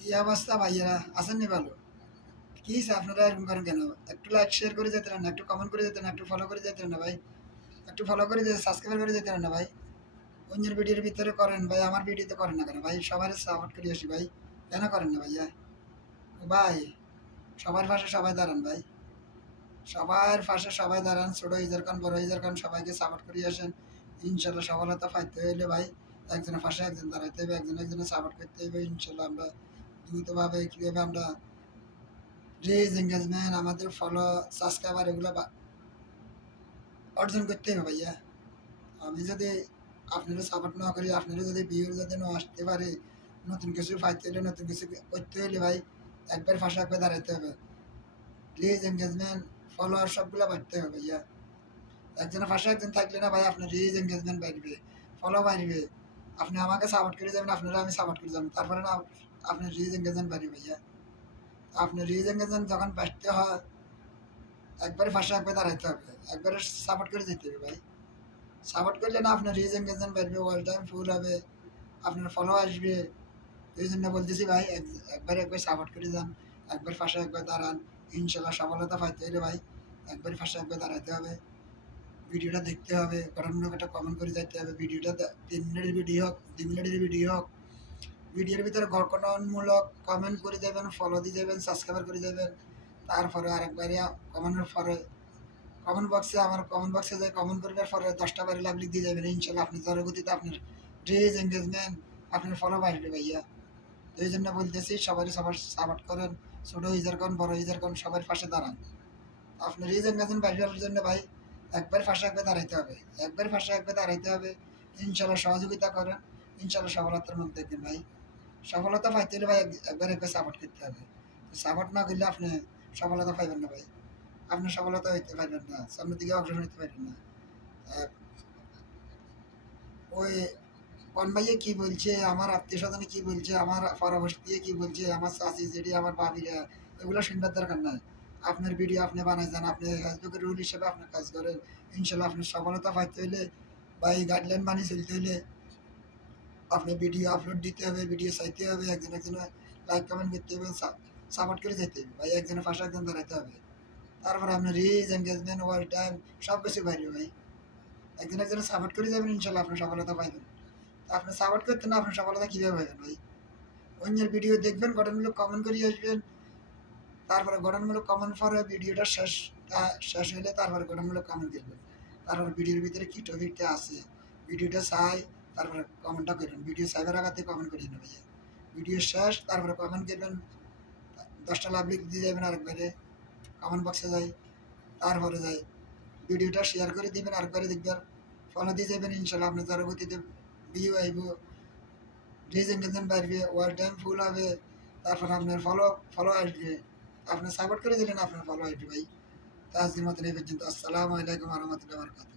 কি অবস্থা ভাইয়েরা, আছেন নি ভালো? কি হইছে আপনারা এরকম করেন কেন? একটু লাইক শেয়ার করে যেতেন না, একটু কমেন্ট করে যেতেন না, একটু ফলো করে যেতেন না ভাই। একটু ফলো করে যেতে সাবস্ক্রাইব করে যেতেন না ভাই। অন্যের ভিডিওর ভিতরে করেন ভাই, আমার ভিডিওতে করেন না কেন ভাই? সবার সাপোর্ট করে আসি ভাই। কেন করেন না ভাইয়া? ও ভাই, সবার পাশে সবাই দাঁড়ান ভাই। সবার পাশে সবাই দাঁড়ান। ছোট ইজার খান, বড় ইজার খান, সবাইকে সাপোর্ট করে আসেন। ইনশাল্লাহ সফলতা পাইতে হইলে ভাই একজনের পাশে একজন দাঁড়াইতে হবে, একজন একজনের সাপোর্ট করতে হবে। ইনশাল্লাহ আমরা দ্রুতভাবে কীভাবে আমরা রিচ, এঙ্গেজমেন্ট, আমাদের ফলো, সাবস্ক্রাইবার এগুলো অর্জন করতে হবে ভাইয়া। আমি যদি আপনারা সাপোর্ট না করি, আপনারা যদি ভিউর যদি না আসতে পারে, নতুন কিছু পাইতে হলে, নতুন কিছু করতে হলে ভাই একবার ফাঁসে একবার দাঁড়াইতে হবে। রিচ, এঙ্গেজমেন্ট, ফলোয়ার সবগুলো বাড়তে হবে ভাইয়া। একজনের পাশে একজন থাকলে না ভাই আপনার রিচ, এঙ্গেজমেন্ট বাড়বে, ফলো বাড়বে। আপনি আমাকে সাপোর্ট করে যাবেন, আপনারা আমি সাপোর্ট করে যাবেন, তারপরে না আপনার রিচ, এঙ্গেজমেন্ট বাড়বে ভাইয়া। আপনার রিচ, এঙ্গেজমেন্ট যখন বাড়তে হয়, একবারে পাশে একবার দাঁড়াইতে হবে, একবারে সাপোর্ট করে যেতে হবে ভাই। সাপোর্ট করলে না আপনার রিচ, এঙ্গেজমেন্ট বাড়বে, অল টাইম ফুল হবে, আপনার ফলো আসবে। এই জন্য বলতেছি ভাই একবার একবার সাপোর্ট করে যান, একবার পাশে একবার দাঁড়ান। ইনশাল্লাহ সফলতা পাইতে হলে ভাই একবার পাশে একবার দাঁড়াইতে হবে। ভিডিওটা দেখতে হবে, গঠনমূলক একটা কমেন্ট করে যেতে হবে। ভিডিওটা 3 মিনিটের ভিডিও হোক, 2 মিনিটের ভিডিও হোক, ভিডিওর ভিতরে গঠনমূলক কমেন্ট করে যাবেন, ফলো দিয়ে যাবেন, সাবস্ক্রাইব করে যাবেন। তারপরে আরেকবারে কমেন্টের পরে কমেন্ট বক্সে, আমার কমেন্ট বক্সে যাই কমেন্ট করবার পরে 10টা বারে লাভ লিখ দিয়ে যাবেন। ইনশাল্লাহ আপনি জনগতিতে আপনার রিচ, এঙ্গেজমেন্ট, আপনার ফলো বাড়বে ভাইয়া। তো এই জন্য বলতেছি সবারই সবার সাপোর্ট করেন। ছোটো ইজার কন, বড় ইজার কন, সবার পাশে দাঁড়ান। আপনার রিচ, এঙ্গেজমেন্ট বাড়ার জন্য ভাই একবার পাশে একবার দাঁড়াইতে হবে, একবার পাশে একবার দাঁড়াইতে হবে। ইনশাল্লাহ সহযোগিতা করেন, ইনশাল্লাহ সফলতার মুখ দেখবেন ভাই। সফলতা পাইতে হলে ভাই একবার একবার সাপোর্ট করতে হবে। সাপোর্ট না করলে আপনি সফলতা পাইবেন না ভাই। আপনি সফলতা হইতে পারবেন না, সামনের দিকে অগ্রসর হতে পারবেন না। আহ, ওই কোন ভাইয়ে কি বলছে, আমার আত্মীয় স্বজনে কি বলছে, আমার পরামর্শ দিয়ে কি বলছে, আমার চাচি জেঠি, আমার ভাবিরা, এগুলো শুনবার দরকার নাই। আপনার ভিডিও আপনি বানাই যান, আপনি ফেসবুকের রুল হিসেবে আপনার কাজ করেন। ইনশাল্লাহ আপনার সফলতা পাইতে হইলে বা এই গাইডলাইন মানিয়ে চলতে হলে আপনি ভিডিও আপলোড দিতে হবে, ভিডিও চাইতে হবে, একজন একজনের লাইক কমেন্ট করতে হবে, সাপোর্ট করে যেতে হবে ভাই, একজনের পাশে একজন দাঁড়াতে হবে। তারপরে আপনার রিচ, এঙ্গেজমেন্ট, ওয়াল টাইম সব কিছু বাড়বে ভাই। একজন একজনের সাপোর্ট করে যাবেন, ইনশাল্লাহ আপনার সফলতা পাইবেন। আপনি সাপোর্ট করতেন না, আপনার সফলতা কীভাবে পাবেন ভাই? অন্যের ভিডিও দেখবেন, গঠনমূলক কমেন্ট করে আসবেন। তারপরে গঠনমূলক কমেন্ট পরে ভিডিওটা শেষ হলে তারপরে গঠনমূলক কমেন্ট করবেন। তারপরে ভিডিওর ভিতরে কী টপিকটা আছে ভিডিওটা চাই, তারপরে কমেন্টটা করবেন। ভিডিও সাইবার আগাতে কমেন্ট করিয়ে নেবে ভাইয়া। ভিডিও শেষ তারপরে কমেন্ট করবেন, 10টা লাভ লিখ দিয়ে যাবেন আরেকবারে কমেন্ট বক্সে যাই। তারপরে যাই ভিডিওটা শেয়ার করে দিবেন, আরেকবারে দেখবেন, ফলো দিয়ে যাবেন। ইনশাল্লাহ আপনার পরবর্তীতে ভিউ আইব, রিচ, এঙ্গেজমেন্ট বাড়বে, ওয়াল টাইম ফুল হবে। তারপর আপনার ফলো ফলো আসবে। আপনি সাপোর্ট করে দিলেন, আপনার ফলো আসবে ভাই। তো আজকের মতন এই পর্যন্ত। আসসালামু আলাইকুম রহমতুল্লাহ বরকাত।